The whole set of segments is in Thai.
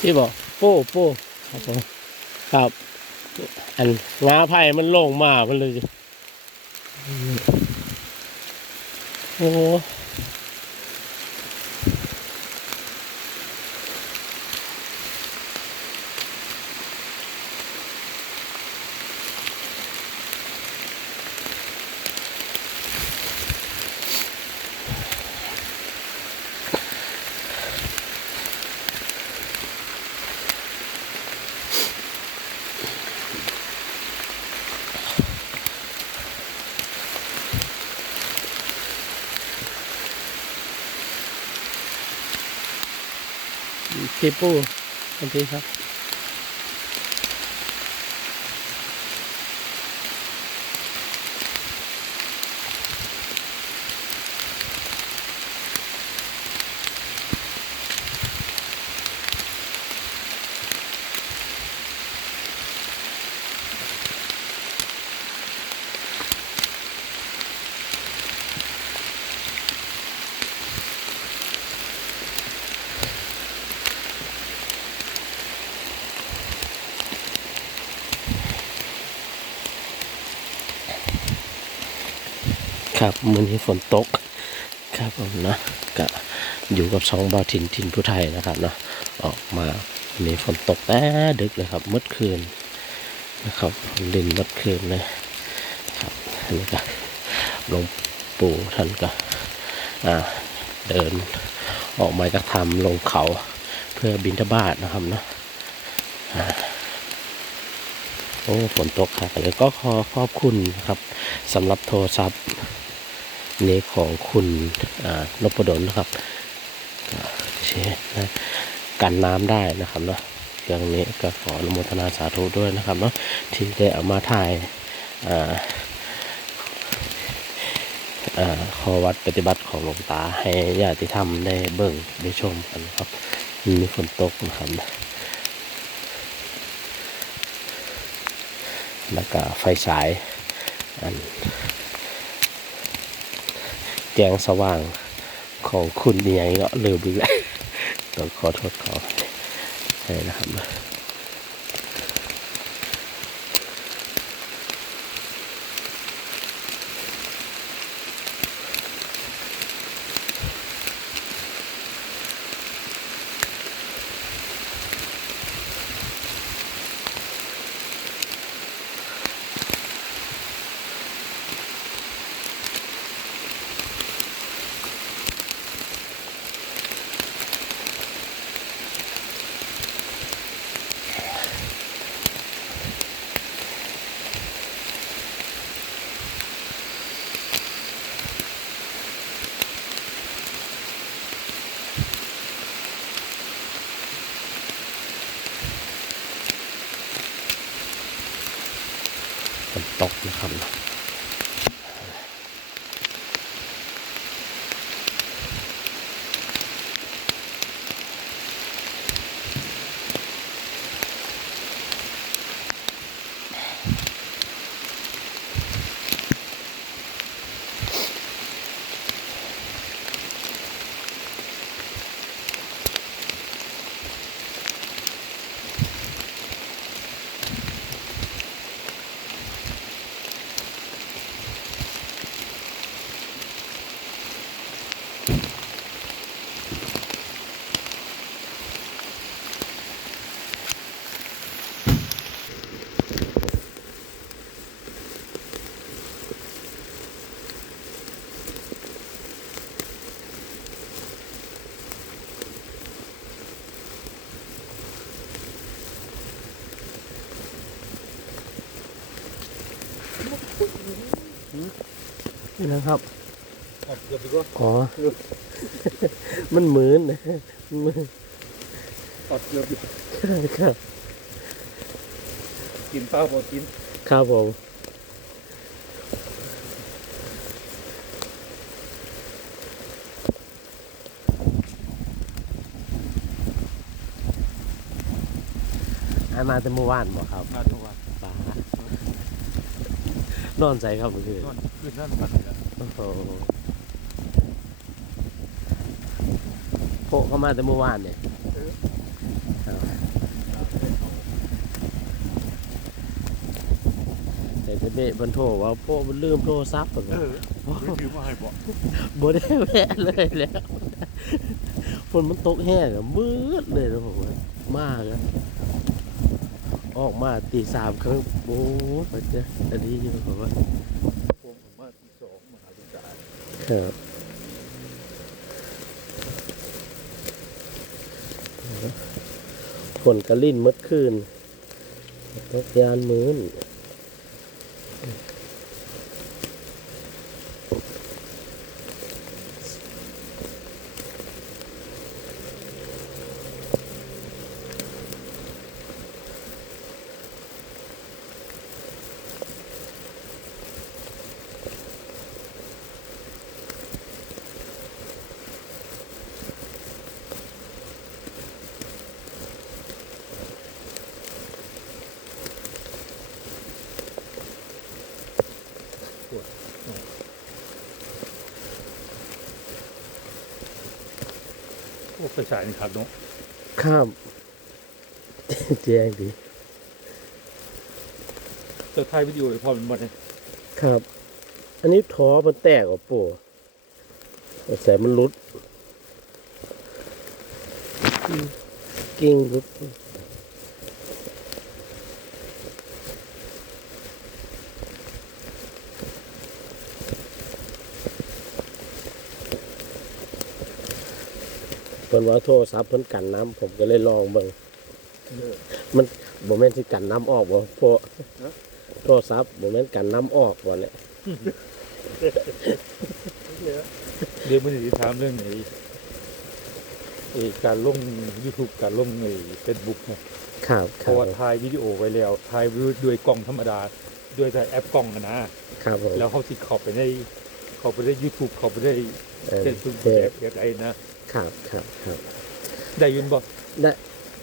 ที่บอกโป้โป้ครับผมครับอันงาไผ่มันลงมามันเลยโอ้ พี่ปูสวัสดีครับ ครับมื้อนี้ฝนตก ครับผมนะก็อยู่กับสองบ่าวถิ่นถิ่นผู้ไทยนะครับเนาะออกมาวันนี้ฝนตกแต่ดึกเลยครับมืดคืนนะครับเล่นมืดคืนเลยครับอันนี้ก็หลวงปู่ท่านก็อ่าเดินออกมาจากถ้ำลงเขาเพื่อบินทบาทนะครับเนาะโอ้ฝนตกครับเลยก็ขอขอบคุณครับสำหรับโทรศัพท์ นี้ของคุณนพดลนะครับชนะกันน้ำได้นะครับเนาะเครื่องนี้ก็ขออนุโมทนาสาธุด้วยนะครับเนาะที่ได้เอามาถ่ายอ่าอ่าขอวัดปฏิบัติของหลวงตาให้ญาติธรรมได้เบิ่งได้ชมกันครับมีฝนตกนะครับแล้วก็ไฟฉายอัน แจงสว่างของคุณเนี่ยก็ลืมไปแล้วต้องขอโทษขอใช่นะครับ ตกนะครับ นี่นะครับเกือบดีกว่าอ๋อ มันเหมือนนะมือนตัดเกือบดีครับกินเปล่าพอกินครับผมไอ้มาแต่เมื่อวานบอกครับทานทุกวันป้านอนใจครับเมื่อคืนนอน ขึ้นนั่นตัดเลยโอ้โหโปะเข้ามาแต่เมื่อวานเนี่ยแต่จะเบะบันโทว่าโปะมันลืมโทรศัพท์ก่อนเออลืมว่าให้บอกบ่ได้แวะเลยแล้วฝนมันตกแห้งอะมืดเลยนะผมมากอะออกมาตีสามครั้งโอ้ยมันจะอันนี้ผมว่า ครับฝนกระลิ่นมดคืนตกยานมืน โอ้ไปฉายนี่ครับเนาะข้ามแจ้งดีจะถ่ายวิดีโอให้พ่อมันหมดเลยครับ อันนี้ท้อมันแตกอะปู่ใส่มันรุดอืมกิ่งรุด พิ่นว่าโทรศัพท์เพิ่นกันน้ำผมก็เลยลองเบิ่งเออมันบ่แม่นสิกันน้ำออกบ่เพราะฮะโทรศัพท์บ่แม่นกันน้ำออกบ่เนี่ยเดี๋ยวมันจะถามเรื่องไอ้ไอ้การลง YouTube การลงใน Facebook เนี่ยครับเพครัราะบว่าถ่ายวิดีโอไว้แล้วถ่ายด้วยกล้องธรรมดา ด้วยแต่แอปกล้องอะนะครับผมแล้วเขาสิเข้าไปในเข้าไปใน YouTube เข้าไปในเออเฟซบุ๊กเฟแอซปอะไรนะ ครับครับครับได้ยินบ่ได้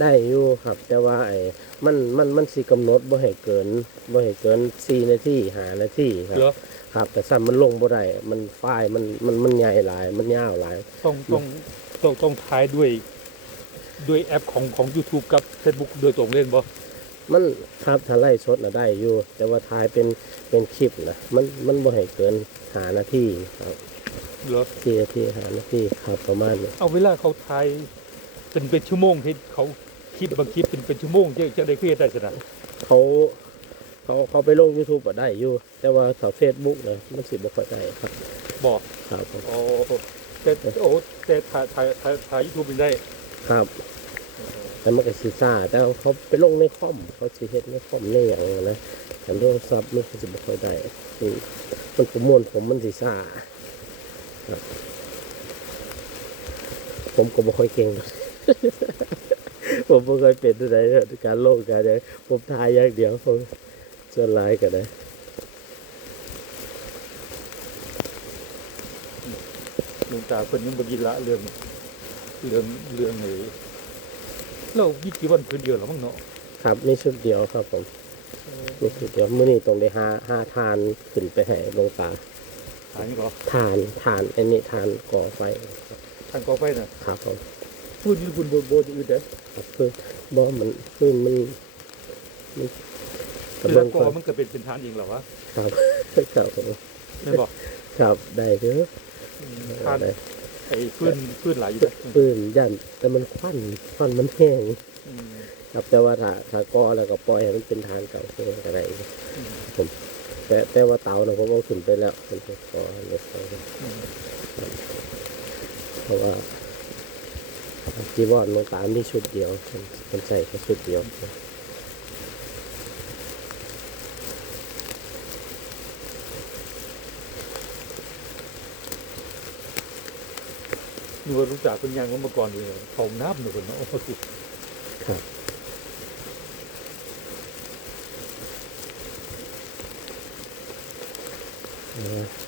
ได้อยู่ครับ แต่ว่าไอ้มันมันมันสิกำหนดบ่ให้เกินบ่ให้เกิน4นาที5นาทีครับเหรอครับแต่ซ้ำมันลงบ่ได้มันไฟล์มันมันมันใหญ่หลายมันยาวหลาย ต้องต้องต้องต้องถ่ายด้วย ด้วยแอปของของ YouTube กับ Facebook โดยตรงเล่นบ่มันครับถ้าไล่สดน่ะได้อยู่ แต่ว่าถ่ายเป็นเป็นคลิปนะมันมันบ่ให้เกิน5นาทีครับ เหรอ4นาที5นาทีครับประมาณนี้เอาเวลาเขาถ่ายเป็นเป็นชั่วโมงที่เขาคลิปบางคลิปเป็นเป็นชั่วโมงจะจะได้เครียดได้ขนาดเขาเขาเขาไปลง YouTube ก็ได้อยู่ แต่ว่าถ้า Facebook นะมันสิบ่ค่อยได้ครับบอกครับผมโอ้แต่โอ้แต่ถ่ายถ่ายถ่ายถ่ายยูทูบเป็นได้ครับแต่มันก็สิซ่าแต่ว่าเขาไปลงในคอม เขาสิเฮ็ดในคอมในหยังนะแต่โทรศัพท์มันก็สิบ่ค่อยได้อืมมันประมวลผมมันสิซ่าครับ ผมก็บ่ค่อยเก่งหรอกผมบ่เคยเป็นที่ไหนเด้อการลงการใดผมทายอย่างเดียวผมส่วนหลายก็ได้หลวงตาคนยังบกินละเรื่องเรื่องเรื่องไหนเรายี่กี่วันคืนเดียวหรอมั้งเนาะครับมีชุดเดียวครับผมมีชุดเดียวมื้อนี้ต้องได้หาหาทานขึ้นไปให้หลวงตา หายนี่ก็ทานทานอันนี้ทานก่อไฟทางกอไฟน่ะครับผมพูดยืนบนโบโบจะอื่นเด้คือบ่มันคือมันมันกระแล้เบื้วองก็ไฟมันก็เป็นเป็นทานเองเหรอวะครับครับผมไม่บอกครับได้เด้อทานได้ไอ้พื้นพื้นหลายอยู่นะปืนยันแต่มันควันควันมันแห้งอืมครับแต่ว่าถ้าถ้าก่อแล้วก็ปล่อยให้มันเป็นทานเก่าเองก็ได้อืมผม แต่แต่ว่าเตานะผมเอาขึ้นไปแล้วมันก็ก่อเล็กน้อยอืมเพราะว่าจีวรหลวงตามีชุดเดียวมันมันใส่แค่ชุดเดียวนี่ว่ารู้จักเป็นยังว่าเมื่อก่อนเลยเขาน้ำหนึ่งคนเนาะโอ้โหครับ เ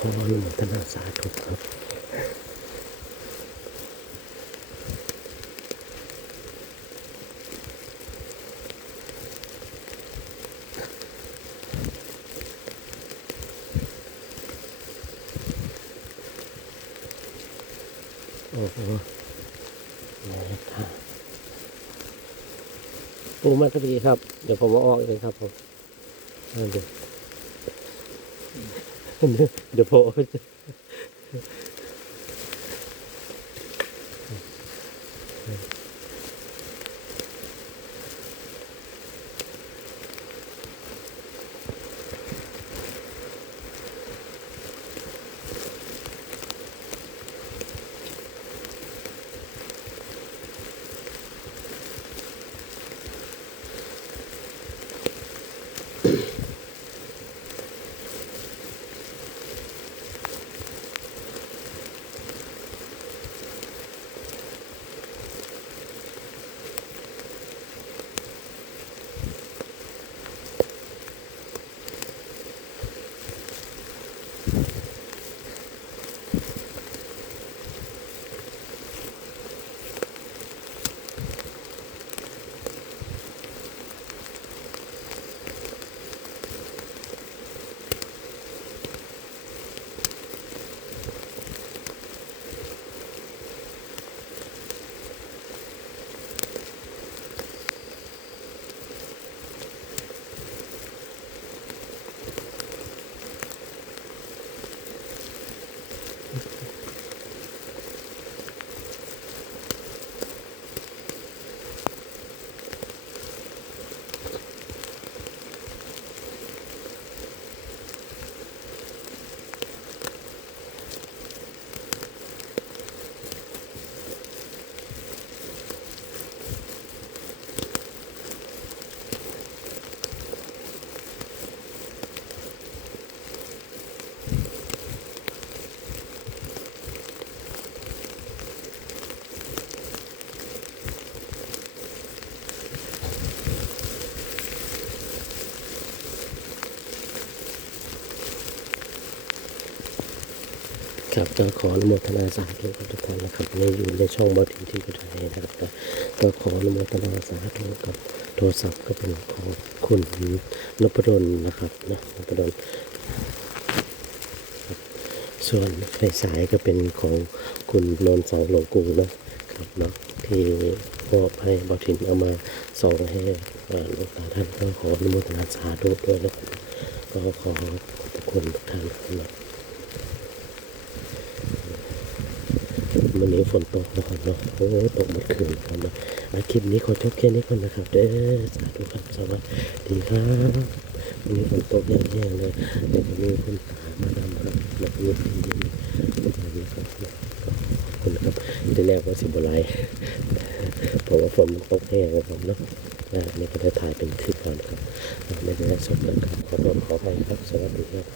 อออนุโมทนาสาธุครับโอ้โหแม่ค่ะปูมาสักทีครับ เดี๋ยวผมมาออกเองครับผมเอาเดี๋ยว เดี๋ยวพอ ครับก็ขออนุโมทนาสาธุกับทุกท่านนะครับในอยู่ในช่องบอทินที่กุไทยนะครับก็ขออนุโมทนาสาธุกับโทรศัพท์ก็เป็นของคุณนพดลนะครับนะนพดลส่วนไฟสายก็เป็นของคุณนนท์เสาหลวงกูนะครับเนาะที่มอบให้บอทินเอามาส่งให้หลวงตาท่านก็ขออนุโมทนาสาธุด้วยนะครับก็ขอขอบคุณทุกท่านนะครับ วันนี้ฝนตกนะครับเนาะโอ้ตกหมดคืนครับนะอะคลิปนี้ขอจบแค่นี้ก่อนนะครับเด้อสาธุครับสวัสดีครับวันนี้ฝนตกแย่ๆเลยเดี๋ยวมีคนตามมาดำครับแล้วก็มีคนยินนะครับขอบคุณครับที่แรกว่าสิบไลฟ์เพราะว่าฝนตกแห้งนะครับเนาะอ่านี่ก็ได้ถ่ายเป็นคลิปก่อนครับไม่ได้สดกันครับขอโทษขออภัยครับสวัสดีครับ